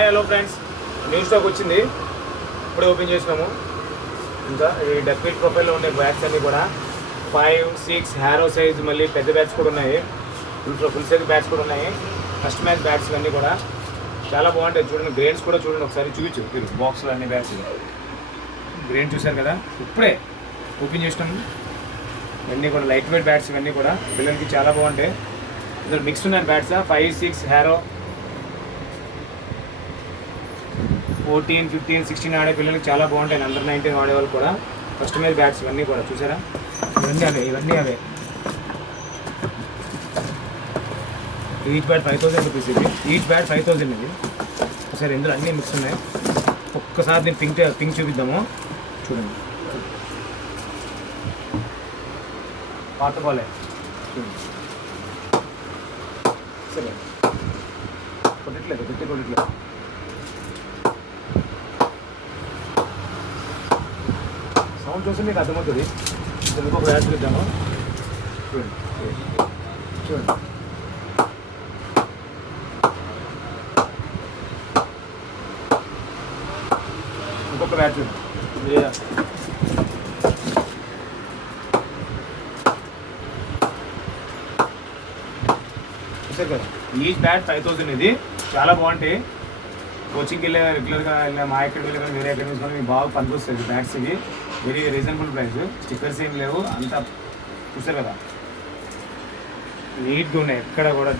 Hi hello friends, new stock వచ్చింది, ఇప్పుడే open చేసినాము. ఇంకా ఈ డెఫిట్ ప్రొఫైల్లో ఉండే బ్యాగ్స్ అన్నీ కూడా 5, 6 హ్యారో సైజ్, మళ్ళీ పెద్ద బ్యాగ్స్ కూడా ఉన్నాయి, ఫుల్ సైజ్ బ్యాగ్స్ కూడా ఉన్నాయి. కస్టమైజ్ బ్యాగ్స్ అన్నీ కూడా చాలా బాగుంటాయి. చూడండి, గ్రెయిన్స్ కూడా చూడండి, ఒకసారి చూపించు మీరు బాక్స్లో అన్ని బ్యాగ్స్. గ్రెయిన్ చూసారు కదా, ఇప్పుడే ఓపెన్ చేసినాము. ఇవన్నీ కూడా లైట్ వెయిట్ బ్యాట్స్, ఇవన్నీ కూడా పిల్లలకి చాలా బాగుంటాయి. ఇందులో మిక్స్ ఉన్నాయి బ్యాట్స్, 5, 6 హ్యారో, 14, 15, 16 ఆడే పిల్లలకి చాలా బాగుంటాయి. అండర్ 19 ఆడేవాళ్ళు కూడా కస్టమైజ్ బ్యాట్స్ ఇవన్నీ కూడా చూసారా, ఇవన్నీ అవే. Each bat 5,000 rupees. ఇది ఈచ్ బ్యాట్ 5,000 ఇది. ఒకసారి ఇందులో అన్నీ మిక్స్ ఉన్నాయి. ఒక్కసారి నేను పింక్ చూపిద్దాము, చూడండి. పాతకోలే చూడండి, సరే కొట్టట్లేదు, కొట్టట్లేదు. సౌండ్ చూస్తే మీకు అర్థమవుతుంది. ఇంకొక బ్యాట్ చూద్దాము, చూడండి చూడండి. ఇంకొక బ్యాట్ చూడండి. చూసారు కదా, ఈచ్ బ్యాట్ 5,000. ఇది చాలా బాగుంటాయి. కోచింగ్కి వెళ్ళే రెగ్యులర్గా వెళ్ళిన మా అకాడమీలో కానీ వేరే అకాడమీస్ కానీ మీకు బాగా పనికొస్తుంది బ్యాట్స్. ఇవి వెరీ రీజనబుల్ ప్రైస్, స్టిక్కర్స్ ఏం లేవు, అంతా చూసారు కదా, నీట్గా ఉన్నాయి, ఎక్కడ కూడా